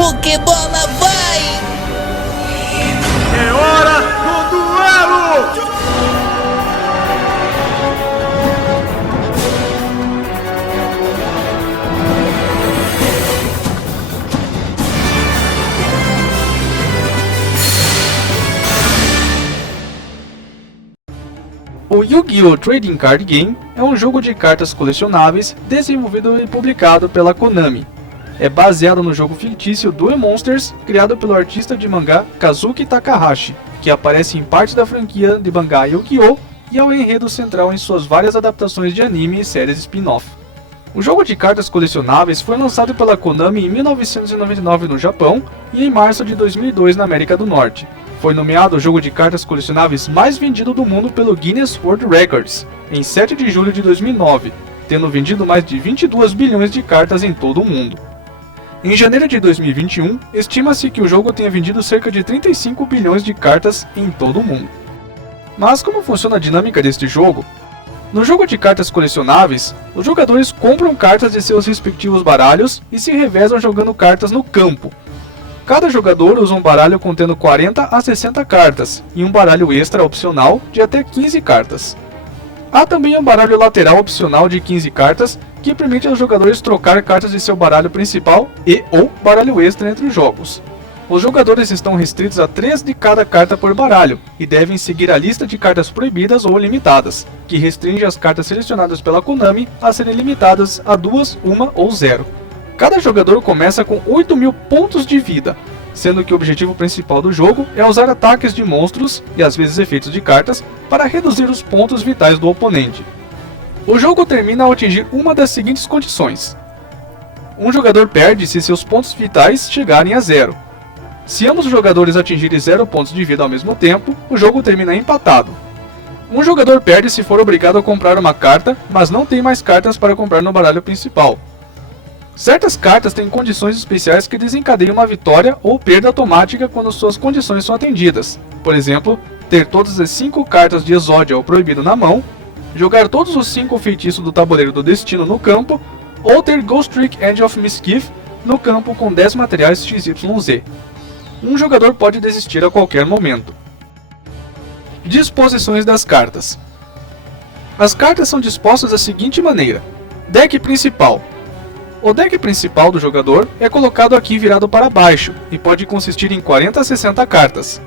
Pokébola vai! É hora do duelo! O Yu-Gi-Oh! Trading Card Game é um jogo de cartas colecionáveis desenvolvido e publicado pela Konami. É baseado no jogo fictício Duel Monsters, criado pelo artista de mangá Kazuki Takahashi, que aparece em parte da franquia de mangá Yu-Gi-Oh! E é o enredo central em suas várias adaptações de anime e séries spin-off. O jogo de cartas colecionáveis foi lançado pela Konami em 1999 no Japão e em março de 2002 na América do Norte. Foi nomeado o jogo de cartas colecionáveis mais vendido do mundo pelo Guinness World Records em 7 de julho de 2009, tendo vendido mais de 22 bilhões de cartas em todo o mundo. Em janeiro de 2021, estima-se que o jogo tenha vendido cerca de 35 bilhões de cartas em todo o mundo. Mas como funciona a dinâmica deste jogo? No jogo de cartas colecionáveis, os jogadores compram cartas de seus respectivos baralhos e se revezam jogando cartas no campo. Cada jogador usa um baralho contendo 40 a 60 cartas e um baralho extra opcional de até 15 cartas. Há também um baralho lateral opcional de 15 cartas que permite aos jogadores trocar cartas de seu baralho principal e ou baralho extra entre os jogos. Os jogadores estão restritos a 3 de cada carta por baralho e devem seguir a lista de cartas proibidas ou limitadas, que restringe as cartas selecionadas pela Konami a serem limitadas a 2, 1 ou 0. Cada jogador começa com 8.000 pontos de vida, sendo que o objetivo principal do jogo é usar ataques de monstros e às vezes efeitos de cartas para reduzir os pontos vitais do oponente. O jogo termina ao atingir uma das seguintes condições. Um jogador perde se seus pontos vitais chegarem a 0. Se ambos os jogadores atingirem 0 pontos de vida ao mesmo tempo, o jogo termina empatado. Um jogador perde se for obrigado a comprar uma carta, mas não tem mais cartas para comprar no baralho principal. Certas cartas têm condições especiais que desencadeiam uma vitória ou perda automática quando suas condições são atendidas. Por exemplo, ter todas as 5 cartas de Exódia ou Proibido na mão, jogar todos os 5 feitiços do Tabuleiro do Destino no campo, ou ter Ghost Trick End of Mischief no campo com 10 materiais XYZ. Um jogador pode desistir a qualquer momento. Disposições das cartas. As cartas são dispostas da seguinte maneira. Deck principal. O deck principal do jogador é colocado aqui virado para baixo e pode consistir em 40 a 60 cartas.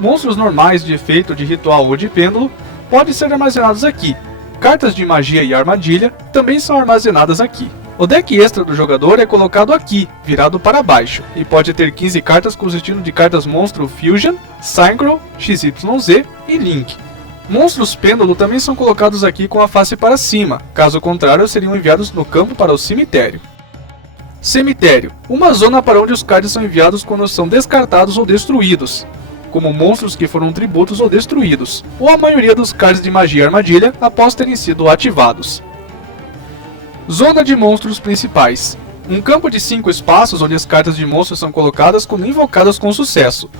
Monstros normais de efeito de ritual ou de pêndulo podem ser armazenados aqui. Cartas de magia e armadilha também são armazenadas aqui. O deck extra do jogador é colocado aqui, virado para baixo, e pode ter 15 cartas com o destino de cartas monstro Fusion, Synchro, XYZ e Link. Monstros pêndulo também são colocados aqui com a face para cima, caso contrário seriam enviados no campo para o cemitério. Cemitério, uma zona para onde os cards são enviados quando são descartados ou destruídos, como monstros que foram tributos ou destruídos, ou a maioria dos cards de magia e armadilha após terem sido ativados. Zona de monstros principais, um campo de 5 espaços onde as cartas de monstros são colocadas quando invocadas com sucesso.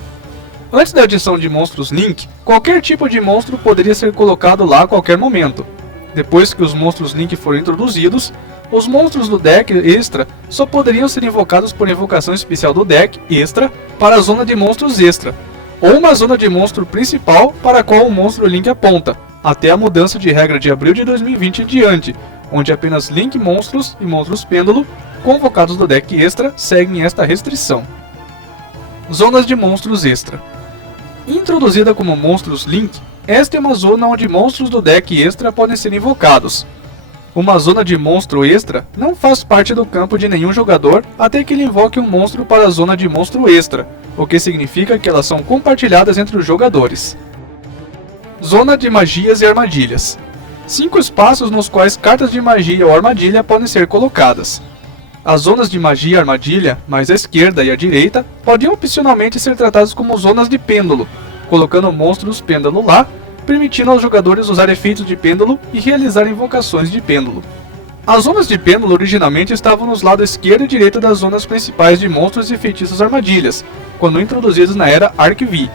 Antes da adição de monstros Link, qualquer tipo de monstro poderia ser colocado lá a qualquer momento. Depois que os monstros Link foram introduzidos, os monstros do deck extra só poderiam ser invocados por invocação especial do deck extra para a zona de monstros extra, ou uma zona de monstro principal para a qual o monstro Link aponta, até a mudança de regra de abril de 2020 em diante, onde apenas Link monstros e monstros pêndulo, convocados do deck extra, seguem esta restrição. Zonas de monstros extra. Introduzida como monstros Link, esta é uma zona onde monstros do deck extra podem ser invocados. Uma zona de monstro extra não faz parte do campo de nenhum jogador até que ele invoque um monstro para a zona de monstro extra, o que significa que elas são compartilhadas entre os jogadores. Zona de magias e armadilhas. 5 espaços nos quais cartas de magia ou armadilha podem ser colocadas. As zonas de magia e armadilha, mais à esquerda e à direita, podem opcionalmente ser tratadas como zonas de pêndulo, colocando monstros pêndulo lá, permitindo aos jogadores usar efeitos de pêndulo e realizar invocações de pêndulo. As zonas de pêndulo originalmente estavam nos lados esquerdo e direito das zonas principais de monstros e feitiços armadilhas, quando introduzidas na era Arc-V,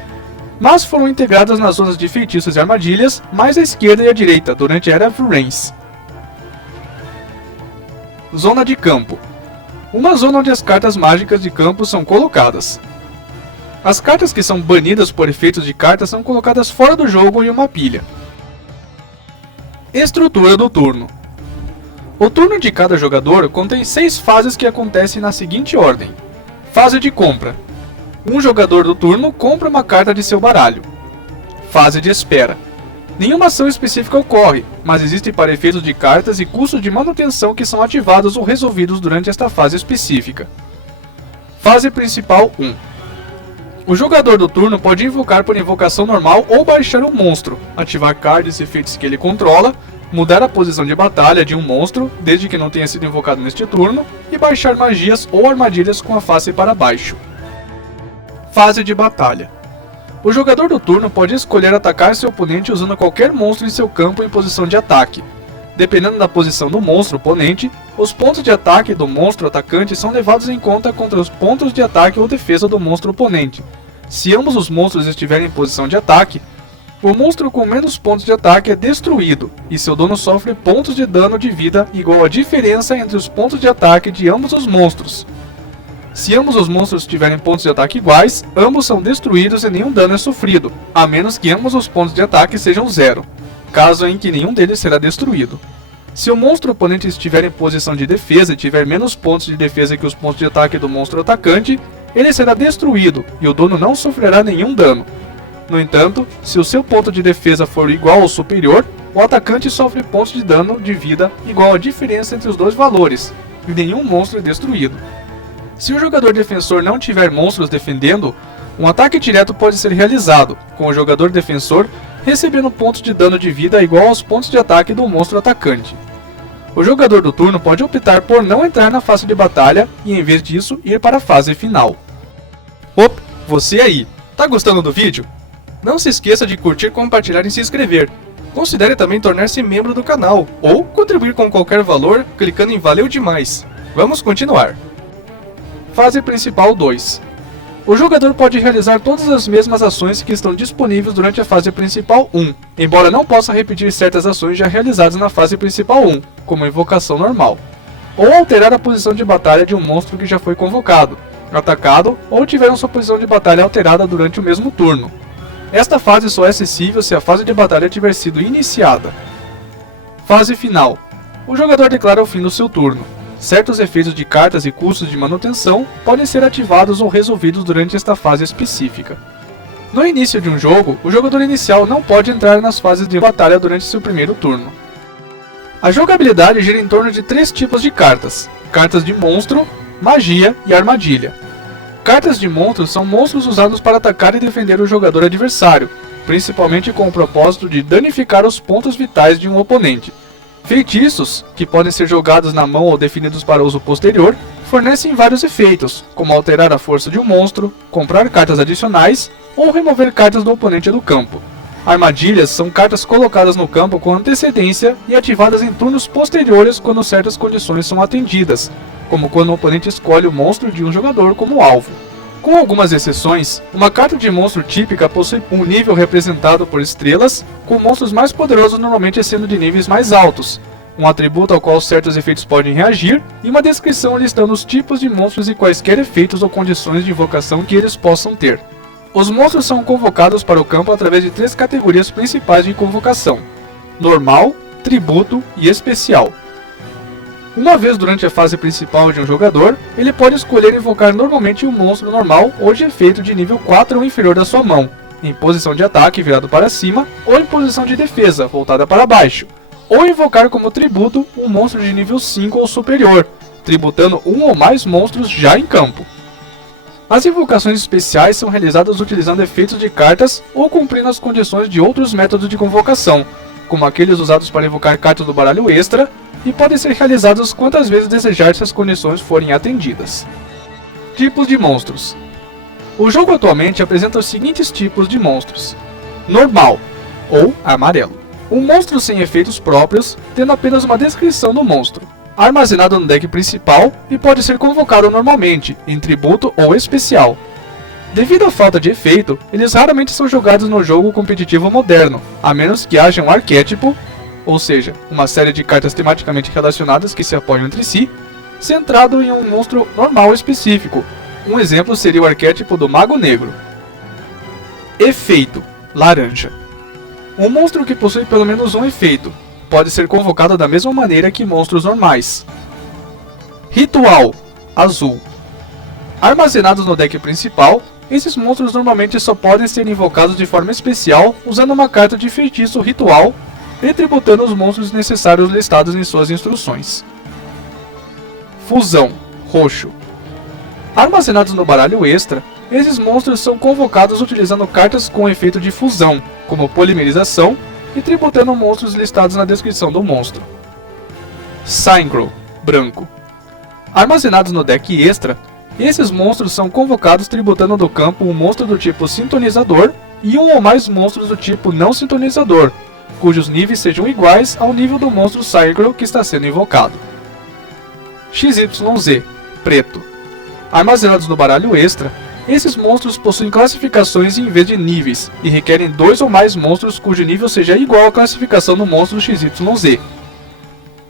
mas foram integradas nas zonas de feitiços e armadilhas mais à esquerda e à direita durante a era Vrains. Zona de campo. uma zona onde as cartas mágicas de campo são colocadas. As cartas que são banidas por efeitos de cartas são colocadas fora do jogo em uma pilha. Estrutura do turno. O turno de cada jogador contém 6 fases que acontecem na seguinte ordem. Fase de compra. Um jogador do turno compra uma carta de seu baralho. Fase de espera. Nenhuma ação específica ocorre, mas existe para efeitos de cartas e custos de manutenção que são ativados ou resolvidos durante esta fase específica. Fase principal 1. O jogador do turno pode invocar por invocação normal ou baixar um monstro, ativar cards e efeitos que ele controla, mudar a posição de batalha de um monstro, desde que não tenha sido invocado neste turno, e baixar magias ou armadilhas com a face para baixo. Fase de batalha. O jogador do turno pode escolher atacar seu oponente usando qualquer monstro em seu campo em posição de ataque. Dependendo da posição do monstro oponente, os pontos de ataque do monstro atacante são levados em conta contra os pontos de ataque ou defesa do monstro oponente. Se ambos os monstros estiverem em posição de ataque, o monstro com menos pontos de ataque é destruído, e seu dono sofre pontos de dano de vida igual à diferença entre os pontos de ataque de ambos os monstros. Se ambos os monstros tiverem pontos de ataque iguais, ambos são destruídos e nenhum dano é sofrido, a menos que ambos os pontos de ataque sejam 0, caso em que nenhum deles será destruído. Se o monstro oponente estiver em posição de defesa e tiver menos pontos de defesa que os pontos de ataque do monstro atacante, ele será destruído e o dono não sofrerá nenhum dano. No entanto, se o seu ponto de defesa for igual ou superior, o atacante sofre pontos de dano de vida igual à diferença entre os dois valores, e nenhum monstro é destruído. Se o jogador defensor não tiver monstros defendendo, um ataque direto pode ser realizado, com o jogador defensor recebendo pontos de dano de vida igual aos pontos de ataque do monstro atacante. O jogador do turno pode optar por não entrar na fase de batalha e, em vez disso, ir para a fase final. Opa, você aí, tá gostando do vídeo? Não se esqueça de curtir, compartilhar e se inscrever. Considere também tornar-se membro do canal, ou contribuir com qualquer valor clicando em Valeu Demais. Vamos continuar. Fase principal 2. O jogador pode realizar todas as mesmas ações que estão disponíveis durante a fase principal 1, embora não possa repetir certas ações já realizadas na fase principal 1, como a invocação normal, ou alterar a posição de batalha de um monstro que já foi convocado, atacado ou tiver sua posição de batalha alterada durante o mesmo turno. Esta fase só é acessível se a fase de batalha tiver sido iniciada. Fase final. O jogador declara o fim do seu turno. Certos efeitos de cartas e custos de manutenção podem ser ativados ou resolvidos durante esta fase específica. No início de um jogo, o jogador inicial não pode entrar nas fases de batalha durante seu primeiro turno. A jogabilidade gira em torno de 3 tipos de cartas: cartas de monstro, magia e armadilha. Cartas de monstro são monstros usados para atacar e defender o jogador adversário, principalmente com o propósito de danificar os pontos vitais de um oponente. Feitiços, que podem ser jogados na mão ou definidos para uso posterior, fornecem vários efeitos, como alterar a força de um monstro, comprar cartas adicionais ou remover cartas do oponente do campo. Armadilhas são cartas colocadas no campo com antecedência e ativadas em turnos posteriores quando certas condições são atendidas, como quando o oponente escolhe o monstro de um jogador como alvo. Com algumas exceções, uma carta de monstro típica possui um nível representado por estrelas, com monstros mais poderosos normalmente sendo de níveis mais altos, um atributo ao qual certos efeitos podem reagir, e uma descrição listando os tipos de monstros e quaisquer efeitos ou condições de invocação que eles possam ter. Os monstros são convocados para o campo através de 3 categorias principais de convocação: normal, tributo e especial. Uma vez durante a fase principal de um jogador, ele pode escolher invocar normalmente um monstro normal ou de efeito de nível 4 ou inferior da sua mão, em posição de ataque virado para cima ou em posição de defesa voltada para baixo, ou invocar como tributo um monstro de nível 5 ou superior, tributando um ou mais monstros já em campo. As invocações especiais são realizadas utilizando efeitos de cartas ou cumprindo as condições de outros métodos de convocação, como aqueles usados para invocar cartas do baralho extra, e podem ser realizados quantas vezes desejar se as condições forem atendidas. Tipos de monstros. O jogo atualmente apresenta os seguintes tipos de monstros: normal, ou amarelo. Um monstro sem efeitos próprios, tendo apenas uma descrição do monstro, armazenado no deck principal e pode ser convocado normalmente, em tributo ou especial. Devido à falta de efeito, eles raramente são jogados no jogo competitivo moderno, a menos que haja um arquétipo, ou seja, uma série de cartas tematicamente relacionadas que se apoiam entre si, centrado em um monstro normal específico. Um exemplo seria o arquétipo do Mago Negro. Efeito: laranja. Um monstro que possui pelo menos um efeito pode ser convocado da mesma maneira que monstros normais. Ritual: azul. Armazenados no deck principal, esses monstros normalmente só podem ser invocados de forma especial usando uma carta de feitiço ritual e tributando os monstros necessários listados em suas instruções. Fusão: roxo. Armazenados no baralho extra, esses monstros são convocados utilizando cartas com efeito de fusão, como polimerização, e tributando monstros listados na descrição do monstro. Synchro: branco. Armazenados no deck extra, esses monstros são convocados tributando do campo um monstro do tipo sintonizador e um ou mais monstros do tipo não sintonizador, cujos níveis sejam iguais ao nível do monstro Synchro que está sendo invocado. XYZ: preto. Armazenados no baralho extra, esses monstros possuem classificações em vez de níveis e requerem 2 ou mais monstros cujo nível seja igual à classificação do monstro XYZ.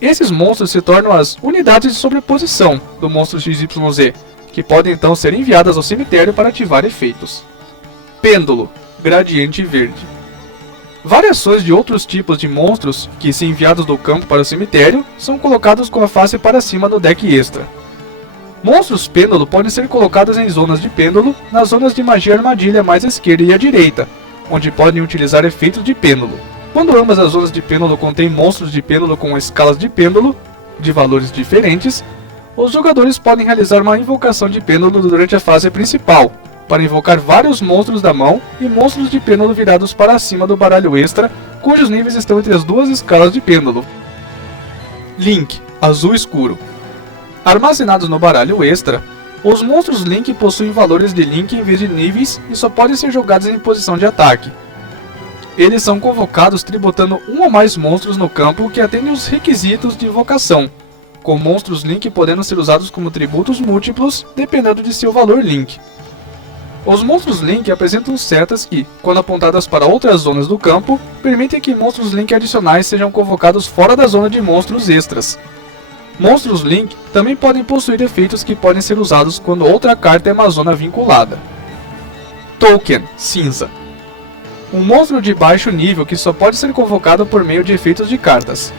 Esses monstros se tornam as unidades de sobreposição do monstro XYZ, que podem então ser enviadas ao cemitério para ativar efeitos. Pêndulo: gradiente verde. Variações de outros tipos de monstros que, se enviados do campo para o cemitério, são colocados com a face para cima no deck extra. Monstros pêndulo podem ser colocados em zonas de pêndulo, nas zonas de magia armadilha mais à esquerda e à direita, onde podem utilizar efeitos de pêndulo. Quando ambas as zonas de pêndulo contêm monstros de pêndulo com escalas de pêndulo, de valores diferentes, os jogadores podem realizar uma invocação de pêndulo durante a fase principal, para invocar vários monstros da mão e monstros de pêndulo virados para cima do baralho extra, cujos níveis estão entre as duas escalas de pêndulo. Link: azul escuro. Armazenados no baralho extra, os monstros Link possuem valores de Link em vez de níveis e só podem ser jogados em posição de ataque. Eles são convocados tributando um ou mais monstros no campo que atendem os requisitos de invocação, com monstros Link podendo ser usados como tributos múltiplos, dependendo de seu valor Link. Os monstros Link apresentam setas que, quando apontadas para outras zonas do campo, permitem que monstros Link adicionais sejam convocados fora da zona de monstros extras. Monstros Link também podem possuir efeitos que podem ser usados quando outra carta é uma zona vinculada. Token: cinza. Um monstro de baixo nível que só pode ser convocado por meio de efeitos de cartas.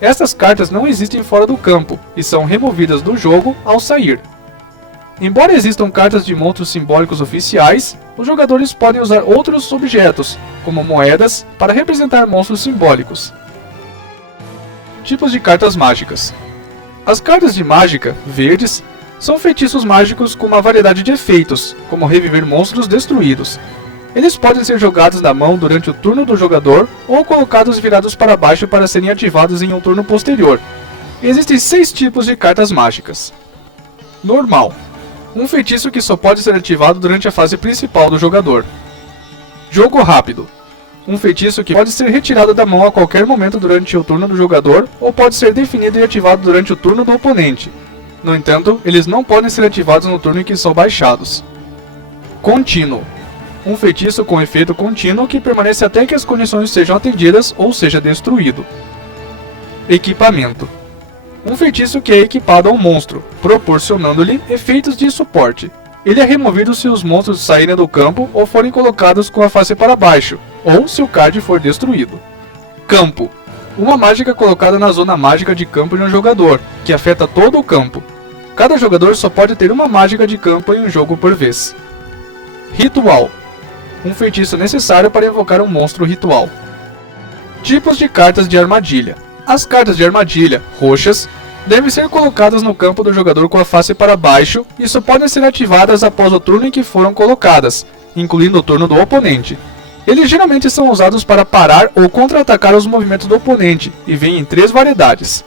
Estas cartas não existem fora do campo e são removidas do jogo ao sair. Embora existam cartas de monstros simbólicos oficiais, os jogadores podem usar outros objetos, como moedas, para representar monstros simbólicos. Tipos de cartas mágicas. As cartas de mágica, verdes, são feitiços mágicos com uma variedade de efeitos, como reviver monstros destruídos. Eles podem ser jogados da mão durante o turno do jogador ou colocados virados para baixo para serem ativados em um turno posterior. Existem 6 tipos de cartas mágicas. Normal: um feitiço que só pode ser ativado durante a fase principal do jogador. Jogo rápido: um feitiço que pode ser retirado da mão a qualquer momento durante o turno do jogador ou pode ser definido e ativado durante o turno do oponente. No entanto, eles não podem ser ativados no turno em que são baixados. Contínuo: um feitiço com efeito contínuo que permanece até que as condições sejam atendidas ou seja destruído. Equipamento: um feitiço que é equipado ao monstro, proporcionando-lhe efeitos de suporte. Ele é removido se os monstros saírem do campo ou forem colocados com a face para baixo, ou se o card for destruído. Campo: uma mágica colocada na zona mágica de campo de um jogador, que afeta todo o campo. Cada jogador só pode ter uma mágica de campo em um jogo por vez. Ritual: um feitiço necessário para invocar um monstro ritual. Tipos de cartas de armadilha. As cartas de armadilha, roxas, devem ser colocadas no campo do jogador com a face para baixo e só podem ser ativadas após o turno em que foram colocadas, incluindo o turno do oponente. Eles geralmente são usados para parar ou contra-atacar os movimentos do oponente e vêm em 3 variedades.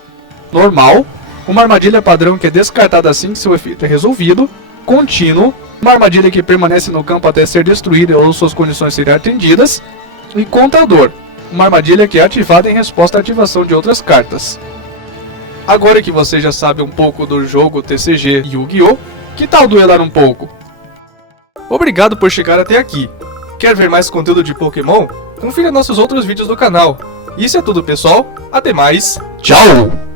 Normal: uma armadilha padrão que é descartada assim que seu efeito é resolvido. Contínuo: uma armadilha que permanece no campo até ser destruída ou suas condições serem atendidas. E contador: uma armadilha que é ativada em resposta à ativação de outras cartas. Agora que você já sabe um pouco do jogo TCG Yu-Gi-Oh!, que tal duelar um pouco? Obrigado por chegar até aqui. Quer ver mais conteúdo de Pokémon? Confira nossos outros vídeos do canal. Isso é tudo, pessoal. Até mais. Tchau!